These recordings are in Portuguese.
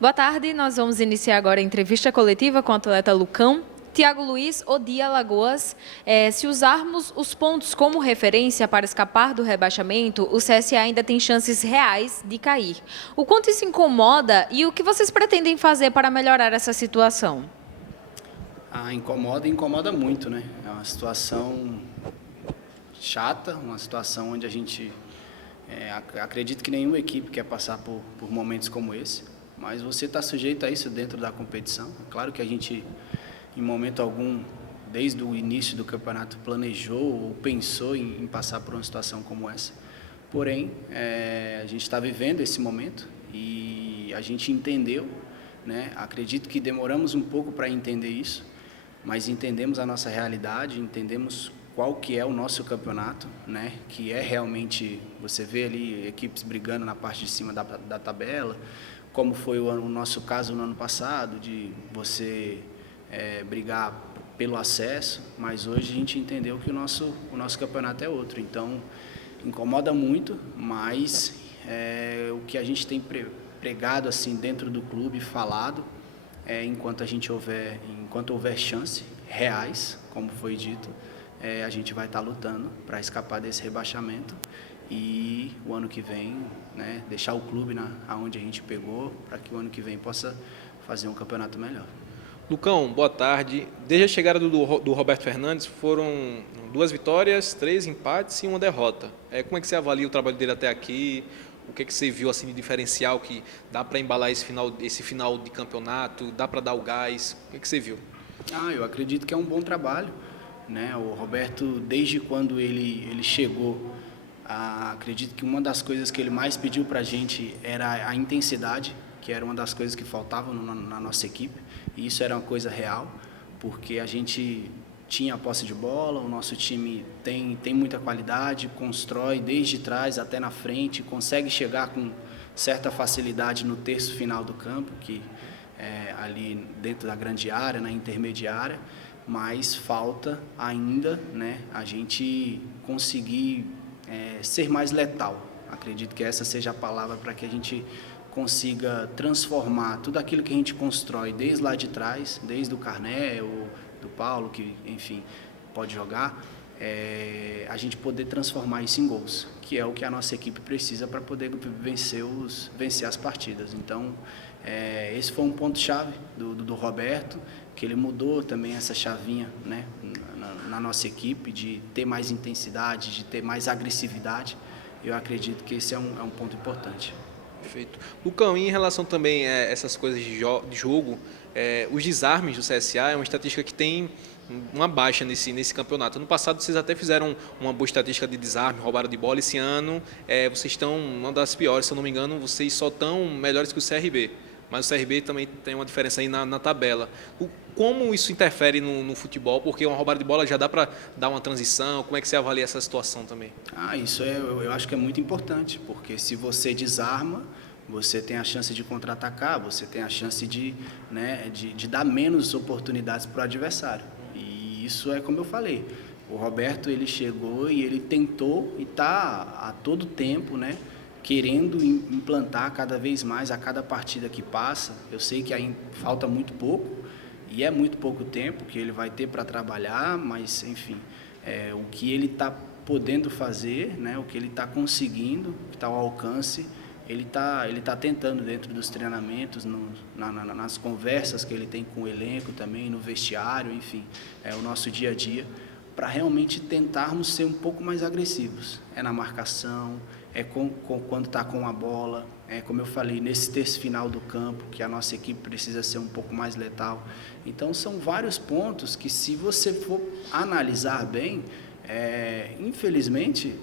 Boa tarde, nós vamos iniciar agora a entrevista coletiva com o atleta Lucão. Tiago Luiz, Odi Alagoas. Se usarmos os pontos como referência para escapar do rebaixamento, o CSA ainda tem chances reais de cair. O quanto isso incomoda e o que vocês pretendem fazer para melhorar essa situação? Incomoda muito, né? É uma situação chata, uma situação onde a gente acredito que nenhuma equipe quer passar por momentos como esse, mas você está sujeito a isso dentro da competição. Claro que a gente, em momento algum, desde o início do campeonato, planejou ou pensou em passar por uma situação como essa. Porém, a gente está vivendo esse momento e a gente entendeu, né? Acredito que demoramos um pouco para entender isso, mas entendemos a nossa realidade, entendemos qual que é o nosso campeonato, né? Que é realmente, você vê ali equipes brigando na parte de cima da tabela, como foi o nosso caso no ano passado, de você brigar pelo acesso, mas hoje a gente entendeu que o nosso campeonato é outro. Então, incomoda muito, mas o que a gente tem pregado assim dentro do clube, falado, enquanto houver chance reais, como foi dito, a gente vai estar lutando para escapar desse rebaixamento e o ano que vem, né, deixar o clube aonde a gente pegou, para que o ano que vem possa fazer um campeonato melhor. Lucão, boa tarde. Desde a chegada do Roberto Fernandes, foram 2 vitórias, 3 empates e 1 derrota. Como é que você avalia o trabalho dele até aqui? O que é que você viu assim de diferencial que dá para embalar esse final de campeonato? Dá para dar o gás? O que é que você viu? Eu acredito que é um bom trabalho, né? O Roberto, desde quando ele chegou, acredito que uma das coisas que ele mais pediu para a gente era a intensidade, que era uma das coisas que faltavam na nossa equipe, e isso era uma coisa real, porque a gente tinha a posse de bola, o nosso time tem muita qualidade, constrói desde trás até na frente, consegue chegar com certa facilidade no terço final do campo, que é ali dentro da grande área, na intermediária, mas falta ainda, né, a gente conseguir ser mais letal. Acredito que essa seja a palavra para que a gente consiga transformar tudo aquilo que a gente constrói desde lá de trás, desde o Carné, do Paulo, que, enfim, pode jogar, a gente poder transformar isso em gols, que é o que a nossa equipe precisa para poder vencer as partidas. Então, esse foi um ponto-chave do Roberto, que ele mudou também essa chavinha, né, na nossa equipe, de ter mais intensidade, de ter mais agressividade. Eu acredito que esse é um ponto importante. Perfeito. Lucão, e em relação também a essas coisas de jogo, os desarmes do CSA é uma estatística que tem uma baixa nesse campeonato. No passado vocês até fizeram uma boa estatística de desarme, roubaram de bola. Esse ano vocês estão uma das piores, se eu não me engano, vocês só estão melhores que o CRB. Mas o CRB também tem uma diferença aí na tabela. Como isso interfere no futebol? Porque uma roubada de bola já dá para dar uma transição. Como é que você avalia essa situação também? Isso eu acho que é muito importante, porque se você desarma, você tem a chance de contra-atacar, você tem a chance de dar menos oportunidades para o adversário. E isso é como eu falei. O Roberto, ele chegou e ele tentou e está a todo tempo, né, querendo implantar cada vez mais a cada partida que passa. Eu sei que ainda falta muito pouco, e é muito pouco tempo que ele vai ter para trabalhar, mas, enfim, o que ele está podendo fazer, né, o que ele está conseguindo, que está ao alcance, ele tá tentando dentro dos treinamentos, nas conversas que ele tem com o elenco também, no vestiário, enfim, o nosso dia a dia, para realmente tentarmos ser um pouco mais agressivos. Na marcação, quando está com a bola, como eu falei, nesse terço final do campo, que a nossa equipe precisa ser um pouco mais letal. Então, são vários pontos que, se você for analisar bem, infelizmente,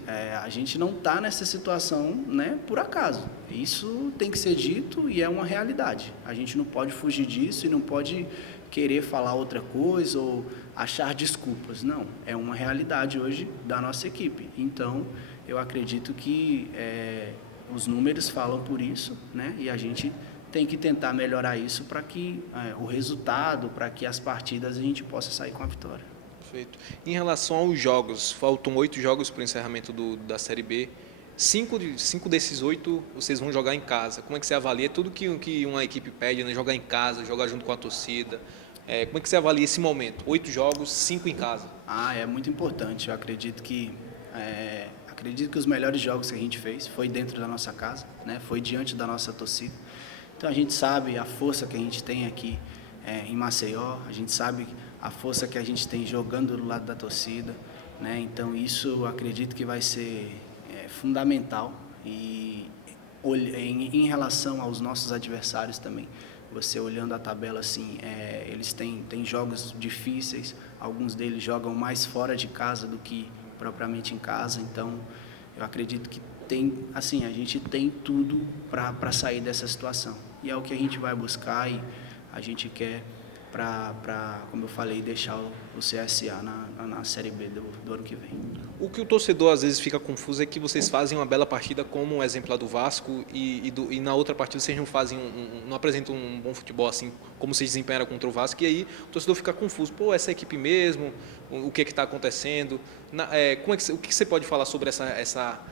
a gente não está nessa situação, né, por acaso. Isso tem que ser dito e é uma realidade. A gente não pode fugir disso e não pode querer falar outra coisa ou achar desculpas. Não, é uma realidade hoje da nossa equipe. Então, eu acredito que os números falam por isso, né? E a gente tem que tentar melhorar isso para que o resultado, para que as partidas a gente possa sair com a vitória. Perfeito. Em relação aos jogos, faltam 8 jogos para o encerramento da Série B. cinco desses 8 vocês vão jogar em casa. Como é que você avalia tudo que uma equipe pede, né? Jogar em casa, jogar junto com a torcida? Como é que você avalia esse momento? 8 jogos, 5 em casa. É muito importante. Eu acredito que os melhores jogos que a gente fez foi dentro da nossa casa, né? Foi diante da nossa torcida. Então a gente sabe a força que a gente tem aqui em Maceió, a gente sabe a força que a gente tem jogando do lado da torcida, né? Então isso eu acredito que vai ser fundamental e em relação aos nossos adversários também. Você olhando a tabela assim, eles têm jogos difíceis, alguns deles jogam mais fora de casa do que propriamente em casa, então eu acredito que a gente tem tudo para sair dessa situação. E é o que a gente vai buscar e a gente quer como eu falei, deixar o CSA na Série B do ano que vem. O que o torcedor às vezes fica confuso é que vocês fazem uma bela partida como o exemplar do Vasco e na outra partida vocês não fazem não apresentam um bom futebol assim como vocês desempenharam contra o Vasco, e aí o torcedor fica confuso. Essa equipe mesmo, o que está acontecendo? O que você pode falar sobre essa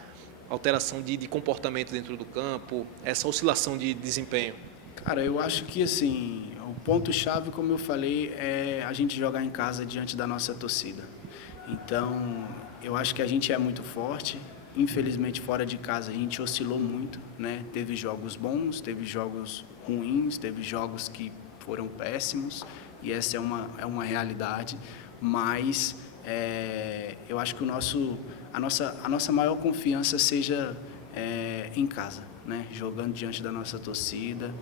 alteração de comportamento dentro do campo, essa oscilação de desempenho? Cara, eu acho que assim, o ponto-chave, como eu falei, é a gente jogar em casa diante da nossa torcida. Então, eu acho que a gente é muito forte. Infelizmente, fora de casa, a gente oscilou muito, né? Teve jogos bons, teve jogos ruins, teve jogos que foram péssimos, e essa é uma realidade. Mas eu acho que a nossa maior confiança seja em casa, né? Jogando diante da nossa torcida,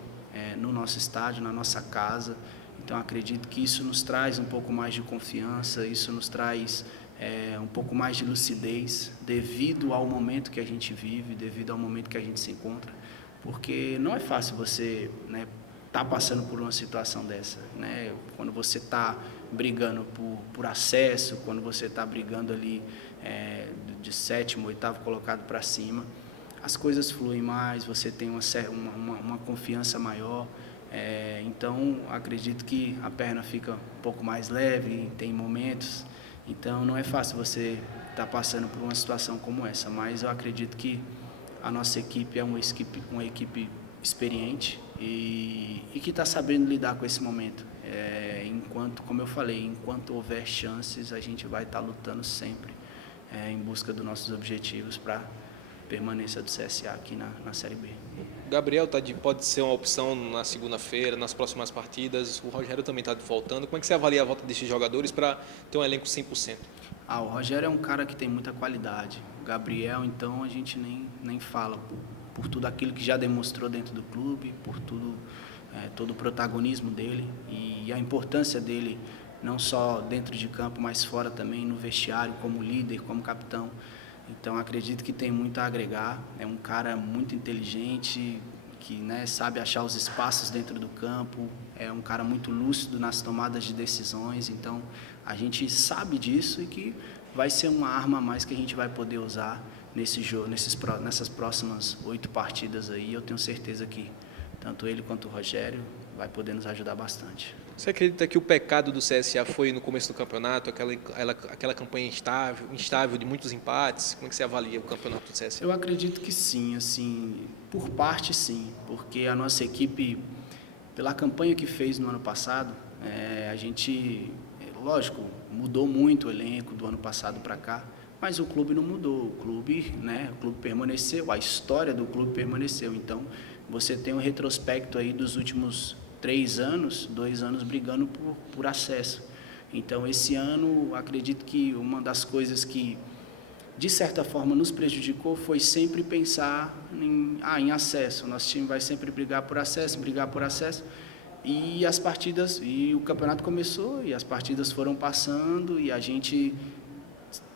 no nosso estádio, na nossa casa. Então acredito que isso nos traz um pouco mais de confiança, isso nos traz um pouco mais de lucidez devido ao momento que a gente vive, devido ao momento que a gente se encontra, porque não é fácil você tá passando por uma situação dessa, né? Quando você está brigando por acesso, quando você está brigando ali de 7º, 8º colocado para cima, as coisas fluem mais, você tem uma confiança maior, então acredito que a perna fica um pouco mais leve, tem momentos, então não é fácil você estar passando por uma situação como essa, mas eu acredito que a nossa equipe é uma equipe experiente e que está sabendo lidar com esse momento. Como eu falei, enquanto houver chances, a gente vai estar lutando sempre em busca dos nossos objetivos para permanência do CSA aqui na Série B. Gabriel pode ser uma opção na segunda-feira, nas próximas partidas. O Rogério também está voltando. Como é que você avalia a volta desses jogadores para ter um elenco 100%? O Rogério é um cara que tem muita qualidade. O Gabriel, então, a gente nem fala por tudo aquilo que já demonstrou dentro do clube, por todo o protagonismo dele e a importância dele, não só dentro de campo, mas fora também, no vestiário, como líder, como capitão. Então acredito que tem muito a agregar, é um cara muito inteligente, que sabe achar os espaços dentro do campo, é um cara muito lúcido nas tomadas de decisões, então a gente sabe disso e que vai ser uma arma a mais que a gente vai poder usar nesse jogo, nessas próximas 8 partidas aí. Eu tenho certeza que tanto ele quanto o Rogério vai poder nos ajudar bastante. Você acredita que o pecado do CSA foi no começo do campeonato, aquela campanha instável de muitos empates? Como é que você avalia o campeonato do CSA? Eu acredito que sim, assim, por parte sim, porque a nossa equipe, pela campanha que fez no ano passado, a gente, lógico, mudou muito o elenco do ano passado para cá, mas o clube não mudou, o clube permaneceu, a história do clube permaneceu. Então, você tem um retrospecto aí dos últimos 3 anos, 2 anos brigando por acesso. Então, esse ano, acredito que uma das coisas que, de certa forma, nos prejudicou foi sempre pensar em acesso. Nosso time vai sempre brigar por acesso, e o campeonato começou, e as partidas foram passando, e a gente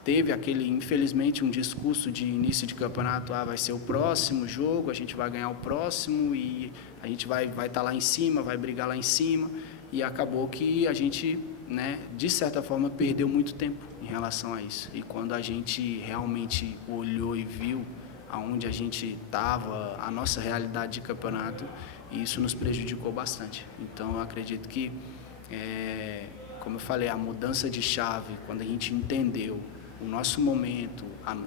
teve infelizmente, um discurso de início de campeonato, vai ser o próximo jogo, a gente vai ganhar o próximo e a gente vai estar lá em cima, vai brigar lá em cima, e acabou que a gente, de certa forma, perdeu muito tempo em relação a isso. E quando a gente realmente olhou e viu aonde a gente estava, a nossa realidade de campeonato, isso nos prejudicou bastante. Então, eu acredito que, como eu falei, a mudança de chave, quando a gente entendeu o nosso momento,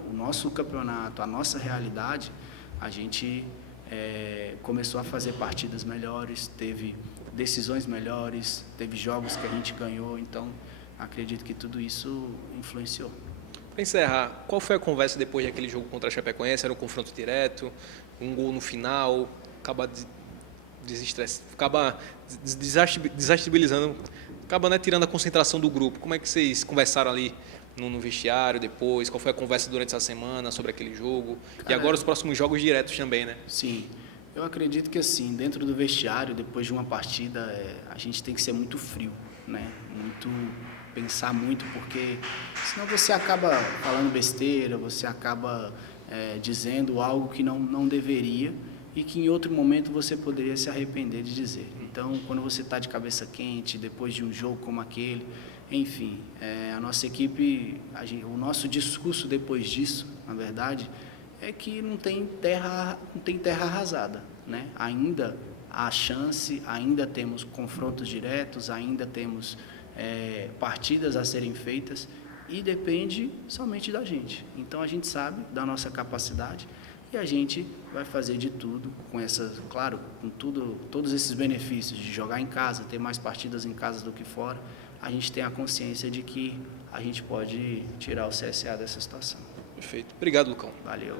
o nosso campeonato, a nossa realidade, a gente começou a fazer partidas melhores, teve decisões melhores, teve jogos que a gente ganhou, então acredito que tudo isso influenciou. Para encerrar, qual foi a conversa depois daquele jogo contra a Chapecoense? Era um confronto direto, um gol no final, acaba desestabilizando, acaba, né, tirando a concentração do grupo. Como é que vocês conversaram ali no vestiário depois? Qual foi a conversa durante essa semana sobre aquele jogo? E agora os próximos jogos diretos também, né? Sim, eu acredito que assim, dentro do vestiário, depois de uma partida, a gente tem que ser muito frio, né? Pensar muito, porque senão você acaba falando besteira, você acaba dizendo algo que não deveria e que em outro momento você poderia se arrepender de dizer. Então, quando você está de cabeça quente, depois de um jogo como aquele, enfim, a nossa equipe, o nosso discurso depois disso, na verdade, é que não tem terra arrasada, né? Ainda há chance, ainda temos confrontos diretos, ainda temos partidas a serem feitas e depende somente da gente. Então a gente sabe da nossa capacidade e a gente vai fazer de tudo claro, com todos esses benefícios de jogar em casa, ter mais partidas em casa do que fora, a gente tem a consciência de que a gente pode tirar o CSA dessa situação. Perfeito. Obrigado, Lucão. Valeu.